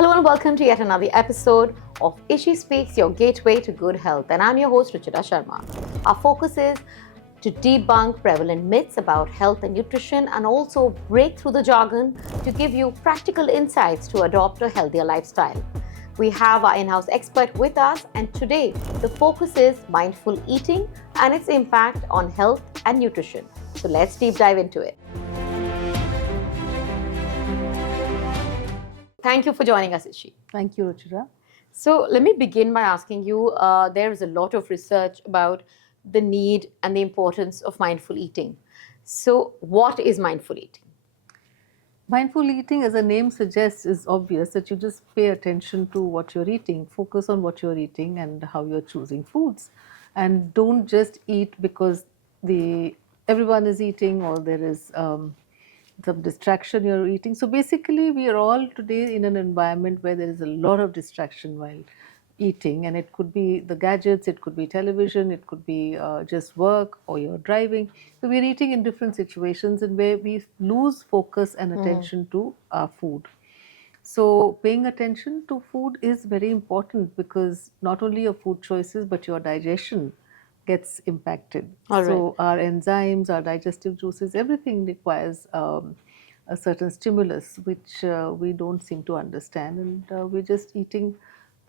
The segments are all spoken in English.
Hello and welcome to yet another episode of Ishi Speaks, your gateway to good health. And I'm your host, Ruchita Sharma. Our focus is to debunk prevalent myths about health and nutrition and also break through the jargon to give you practical insights to adopt a healthier lifestyle. We have our in-house expert with us, and today the focus is mindful eating and its impact on health and nutrition. So let's deep dive into it. Thank you for joining us, Ishi. Thank you, Ruchira. So let me begin by asking you, there is a lot of research about the need and the importance of mindful eating. So what is mindful eating? Mindful eating, as the name suggests, is obvious that you just pay attention to what you're eating, focus on what you're eating and how you're choosing foods. And don't just eat because everyone is eating or there is some distraction you're eating. So basically, we are all today in an environment where there is a lot of distraction while eating, and it could be the gadgets, it could be television, it could be just work, or you're driving. So we're eating in different situations and where we lose focus and attention to our food. So paying attention to food is very important because not only your food choices but your digestion gets impacted. All So right. our enzymes, our digestive juices, everything requires a certain stimulus which we don't seem to understand, and we're just eating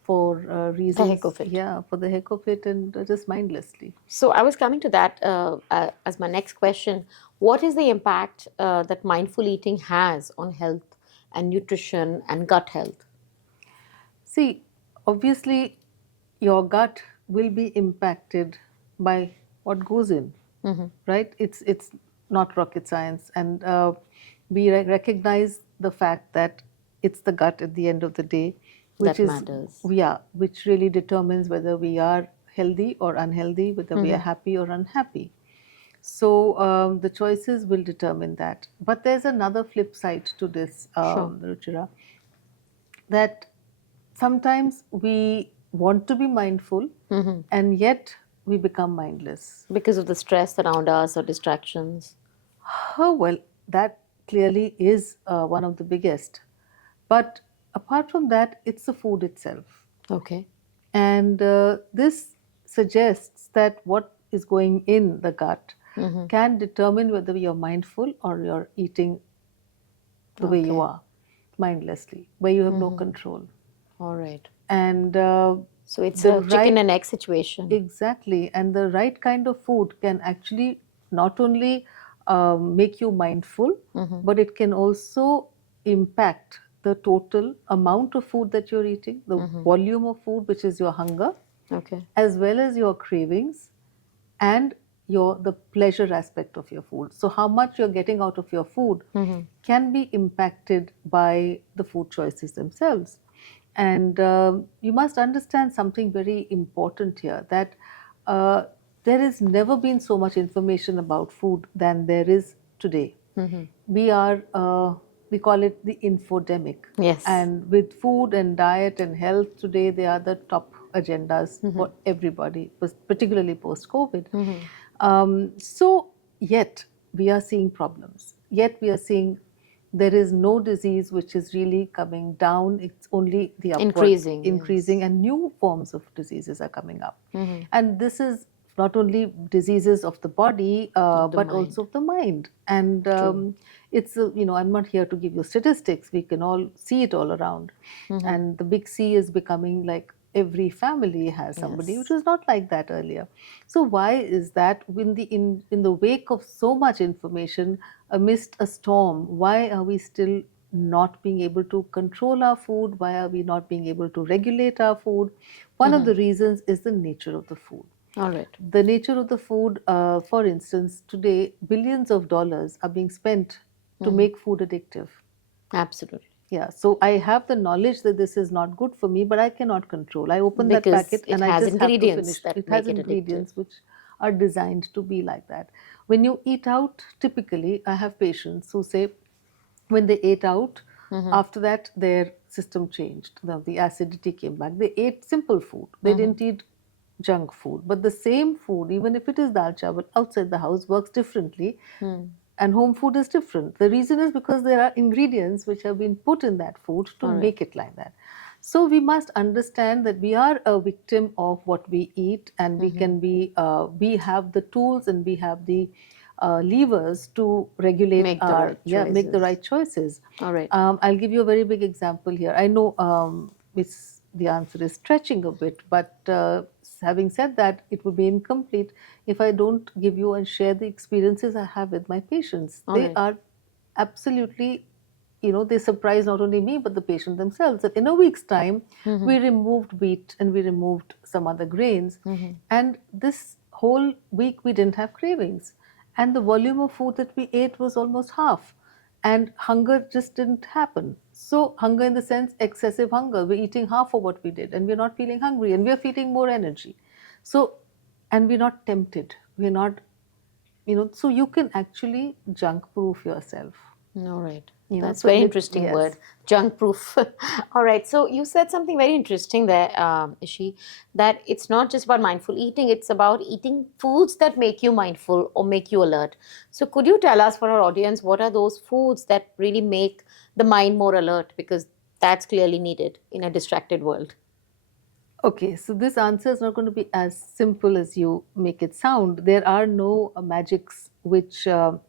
for reasons. heck of it. Yeah, for the heck of it, and just mindlessly. So I was coming to that as my next question. What is the impact that mindful eating has on health and nutrition and gut health? See, obviously, your gut will be impacted by what goes in, right? It's not rocket science, and we recognize the fact that it's the gut at the end of the day, which That is matters. which really determines whether we are healthy or unhealthy, whether we are happy or unhappy. So the choices will determine that. But there's another flip side to this, Sure. Ruchira, that sometimes we want to be mindful and yet we become mindless. Because of the stress around us or distractions. Oh, well, that clearly is one of the biggest. But apart from that, it's the food itself. Okay. And this suggests that what is going in the gut can determine whether you're mindful or you're eating the way you Okay. are, mindlessly, where you have no control. All right. And So it's the a chicken and egg situation. exactly, and the right kind of food can actually not only make you mindful, but it can also impact the total amount of food that you're eating, the volume of food, which is your hunger, Okay. as well as your cravings and the pleasure aspect of your food. So how much you're getting out of your food can be impacted by the food choices themselves. And you must understand something very important here, that there has never been so much information about food than there is today. We call it the infodemic. Yes. And with food and diet and health today, they are the top agendas for everybody, particularly post-COVID. So yet we are seeing problems. Yet we are seeing there is no disease which is really coming down. It's only the upward, Increasing, yes. and new forms of diseases are coming up. And this is not only diseases of the body, but mind. also of the mind. And it's I'm not here to give you statistics. We can all see it all around. And the big C is becoming like every family has somebody, Yes. which was not like that earlier. So why is that? In the wake of so much information amidst a storm, why are we still not being able to control our food? Why are we not being able to regulate our food? One of the reasons is the nature of the food. All right. The nature of the food, for instance, today billions of dollars are being spent to make food addictive. Absolutely. Yeah, so I have the knowledge that this is not good for me, but I cannot control. I open that Because packet it and I has just have to ingredients finish. that It make has it ingredients which are designed to be like that. When you eat out, typically, I have patients who say when they ate out, after that their system changed. The acidity came back. They ate simple food. They didn't eat junk food. But the same food, even if it is dal chawal outside the house, works differently and home food is different. The reason is because there are ingredients which have been put in that food to All right. make it like that. So we must understand that we are a victim of what we eat, and we can be, we have the tools and we have the levers to regulate Make the our, right make the choices. right choices. All right. I'll give you a very big example here. I know the answer is stretching a bit, but having said that, it would be incomplete if I don't give you and share the experiences I have with my patients. All They right. are absolutely, they surprise not only me but the patient themselves. That in a week's time, we removed wheat and we removed some other grains, and this whole week we didn't have cravings, and the volume of food that we ate was almost half, and hunger just didn't happen. So hunger in the sense excessive hunger, we're eating half of what we did and we're not feeling hungry and we're feeling more energy. So, and we're not tempted, we're not, so you can actually junk proof yourself. All right. That's So very interesting word, yes. junk proof. All right. So you said something very interesting there, Ishi, that it's not just about mindful eating, it's about eating foods that make you mindful or make you alert. So could you tell us, for our audience, what are those foods that really make the mind more alert? Because that's clearly needed in a distracted world. Okay, so this answer is not going to be as simple as you make it sound. There are no magics which, um,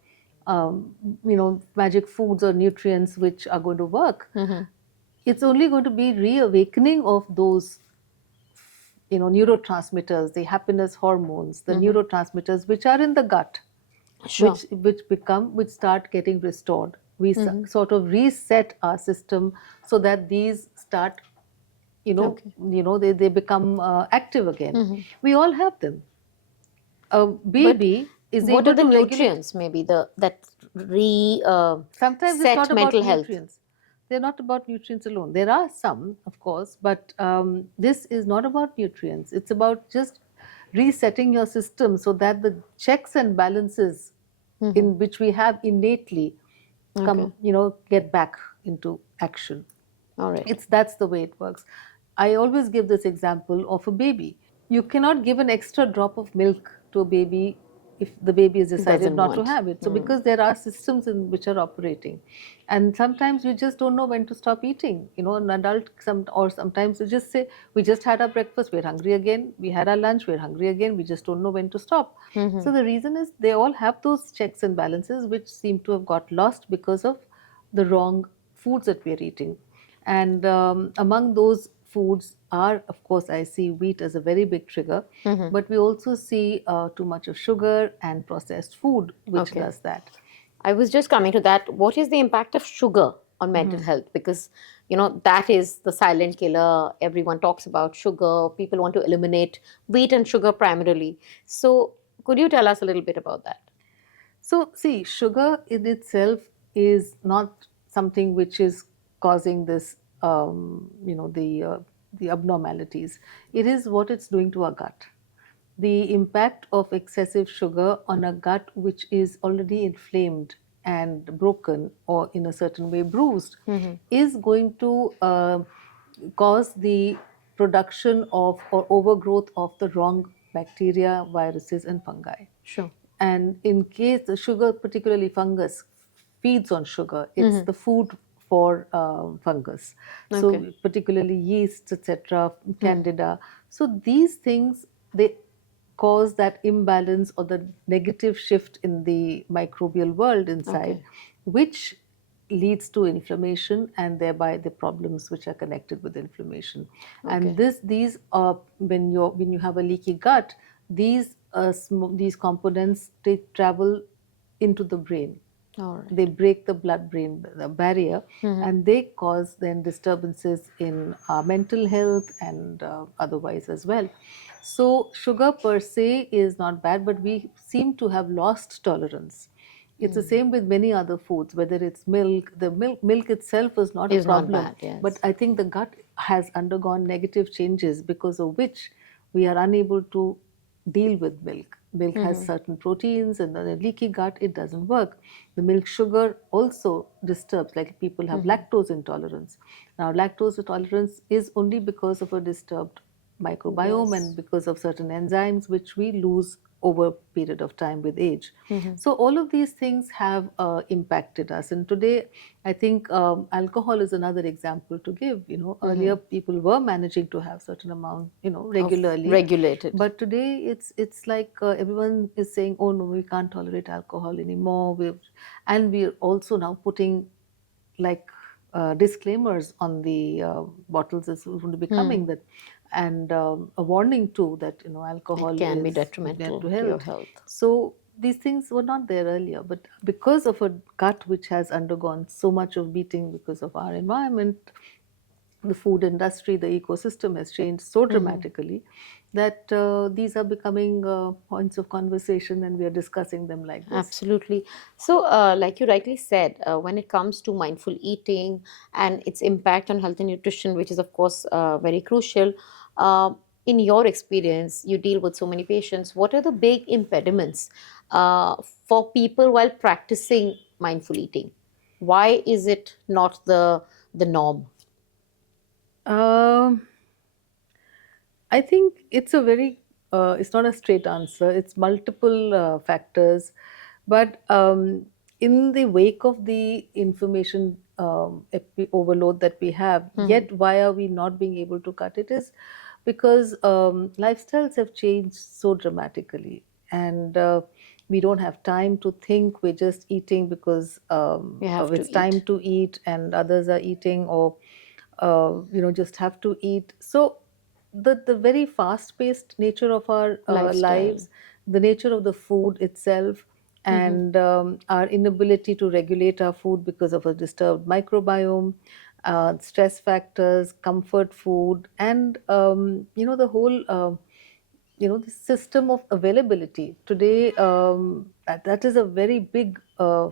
magic foods or nutrients which are going to work. It's only going to be reawakening of those, neurotransmitters, the happiness hormones, the neurotransmitters which are in the gut, Sure. which start getting restored. We sort of reset our system so that these start, Okay. they become active again. We all have them. A But baby is what are able the to regulate. nutrients, maybe the that Sometimes it's set not about mental health? nutrients. They're not about nutrients alone. There are some, of course, but this is not about nutrients. It's about just resetting your system so that the checks and balances in which we have innately Okay. come, get back into action. All right. That's the way it works. I always give this example of a baby. You cannot give an extra drop of milk to a baby if the baby has decided Doesn't not to want. have it. So because there are systems in which are operating, and sometimes we just don't know when to stop eating. An adult, or sometimes we just say, we just had our breakfast, we're hungry again. We had our lunch, we're hungry again. We just don't know when to stop. So the reason is they all have those checks and balances which seem to have got lost because of the wrong foods that we're eating. And among those foods are, of course, I see wheat as a very big trigger, but we also see too much of sugar and processed food, which Okay. does that. I was just coming to that. What is the impact of sugar on mental health? Because, that is the silent killer. Everyone talks about sugar. People want to eliminate wheat and sugar primarily. So, could you tell us a little bit about that? So, see, sugar in itself is not something which is causing this, the abnormalities. It is what it's doing to our gut. The impact of excessive sugar on a gut which is already inflamed and broken, or in a certain way bruised, is going to cause the production of or overgrowth of the wrong bacteria, viruses, and fungi. Sure. And in case the sugar, particularly fungus, feeds on sugar, it's the food for fungus. So Okay. particularly yeast, etc., candida. So these things, they cause that imbalance or the negative shift in the microbial world inside, Okay. which leads to inflammation and thereby the problems which are connected with inflammation. Okay. And these are, when you have a leaky gut, these components, they travel into the brain. All right. They break the blood-brain barrier, and they cause then disturbances in our mental health and otherwise as well. So sugar per se is not bad, but we seem to have lost tolerance. It's the same with many other foods, whether it's milk. The milk itself is not a Is not problem, bad, yes. but I think the gut has undergone negative changes because of which we are unable to deal with milk. Milk has certain proteins, and in a leaky gut, it doesn't work. The milk sugar also disturbs, like people have lactose intolerance. Now, lactose intolerance is only because of a disturbed microbiome Yes. and because of certain enzymes which we lose over a period of time with age. So all of these things have impacted us. And today, I think alcohol is another example to give. Earlier people were managing to have certain amount, Of regularly, regulated. but today it's like everyone is saying, oh no, we can't tolerate alcohol anymore. And we're also now putting like disclaimers on the bottles is going to be coming, that, and a warning too, that It alcohol can be is bad detrimental to to your health. health. So these things were not there earlier, but because of a gut which has undergone so much of beating because of our environment, the food industry, the ecosystem has changed so dramatically that these are becoming points of conversation, and we are discussing them like this. Absolutely. So, like you rightly said, when it comes to mindful eating and its impact on health and nutrition, which is, of course, very crucial, in your experience, you deal with so many patients. What are the big impediments for people while practicing mindful eating? Why is it not the norm? Um, I think it's a very, it's not a straight answer. It's multiple factors. But in the wake of the information overload that we have, yet why are we not being able to cut it is because lifestyles have changed so dramatically. And we don't have time to think. We're just eating because You have to it's time eat. to eat and others are eating, or just have to eat. So the very fast paced nature of our Lifestyle. lives, the nature of the food itself, and our inability to regulate our food because of a disturbed microbiome, stress factors, comfort food, and the whole the system of availability today, that is a very big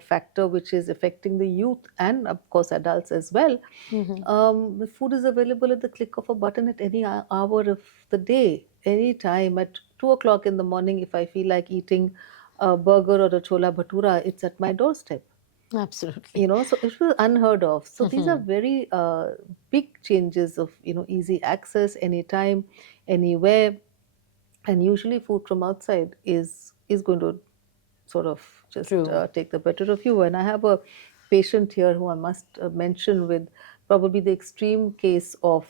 factor which is affecting the youth and of course adults as well. The food is available at the click of a button at any hour of the day, any time. At 2 o'clock in the morning, if I feel like eating a burger or a chola bhatura, it's at my doorstep. Absolutely. So it was unheard of. So these are very big changes of easy access, anytime, anywhere. And usually food from outside is going to sort of just True. take the better of you. And I have a patient here who I must mention, with probably the extreme case of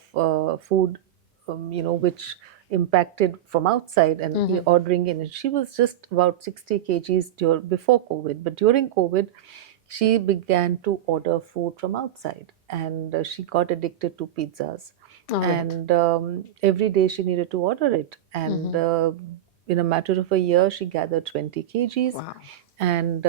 food which impacted from outside and ordering in. And she was just about 60 kgs before COVID, but during COVID she began to order food from outside, and she got addicted to pizzas. All right. And every day she needed to order it, and in a matter of a year she gathered 20 kgs. Wow. And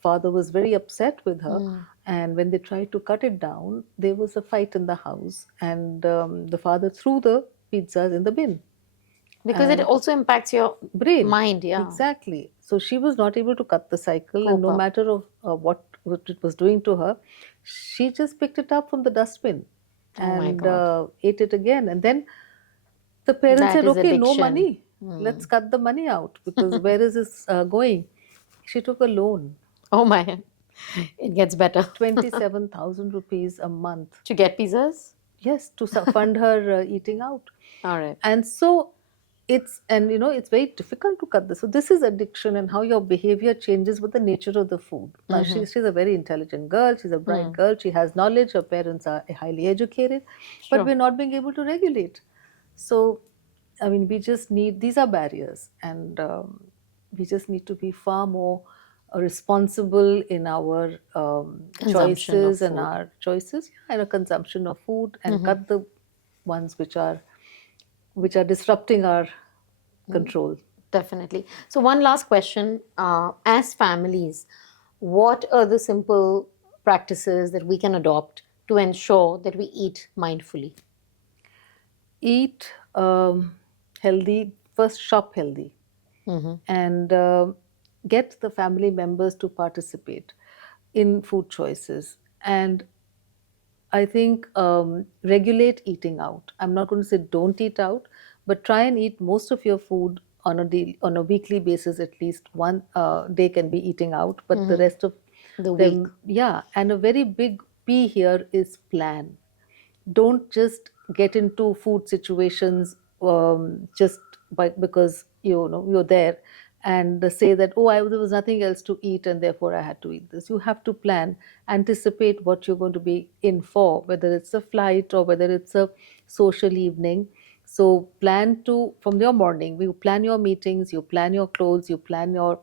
father was very upset with her, and when they tried to cut it down, there was a fight in the house, and the father threw the pizzas in the bin. Because it And also impacts your brain, mind, yeah. exactly. So she was not able to cut the cycle, and Cope no up. matter of what it was doing to her, she just picked it up from the dustbin Oh my and God. ate it again. And then the parents That said, is okay, no addiction. money, let's cut the money out, because where is this going? She took a loan, Oh my. It gets better. 27,000 rupees a month. To get pizzas? Yes, to fund her eating out. All right. And so it's very difficult to cut this. So this is addiction, and how your behavior changes with the nature of the food. Now she's a very intelligent girl, she's a bright girl, she has knowledge, her parents are highly educated, but Sure. we're not being able to regulate. So I mean, we just need, these are barriers, and we just need to be far more responsible in our Consumption of choices and food. our choices, and a consumption of food, and cut the ones which are disrupting our control. Definitely. So, one last question. As families, what are the simple practices that we can adopt to ensure that we eat mindfully? Eat healthy, first shop healthy, and get the family members to participate in food choices. And I think regulate eating out. I'm not going to say don't eat out, but try and eat most of your food on a weekly basis. At least one day can be eating out, but the rest of The week. them, yeah. And a very big P here is plan. Don't just get into food situations just because you're there, and say that, oh, there was nothing else to eat and therefore I had to eat this. You have to plan, anticipate what you're going to be in for, whether it's a flight or whether it's a social evening. So plan to from your morning, you plan your meetings, you plan your clothes, you plan your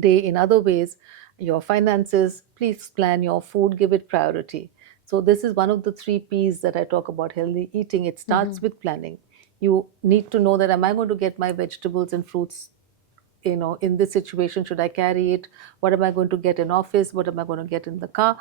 day in other ways, your finances. Please plan your food, give it priority. So this is one of the 3 P's that I talk about healthy eating. It starts with planning. You need to know that, am I going to get my vegetables and fruits, in this situation? Should I carry it? What am I going to get in office? What am I going to get in the car?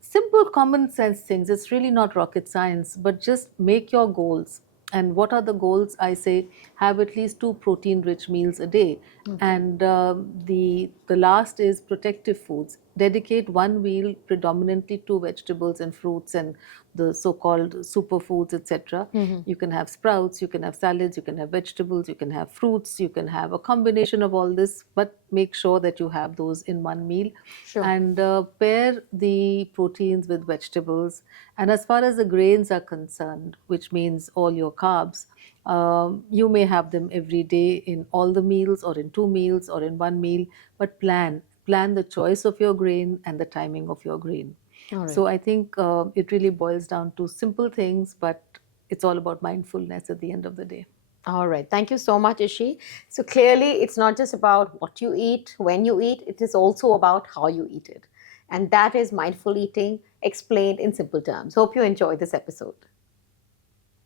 Simple common sense things. It's really not rocket science, but just make your goals. And what are the goals? I say, have at least 2 protein rich meals a day. And the last is protective foods. Dedicate one meal predominantly to vegetables and fruits and the so-called superfoods, etc. You can have sprouts, you can have salads, you can have vegetables, you can have fruits, you can have a combination of all this, but make sure that you have those in one meal. Sure. And pair the proteins with vegetables. And as far as the grains are concerned, which means all your carbs, you may have them every day in all the meals or in 2 meals or in one meal, but plan the choice of your grain and the timing of your grain. All right. So I think it really boils down to simple things, but it's all about mindfulness at the end of the day. All right. Thank you so much, Ishi. So clearly, it's not just about what you eat, when you eat, it is also about how you eat it. And that is mindful eating explained in simple terms. Hope you enjoyed this episode.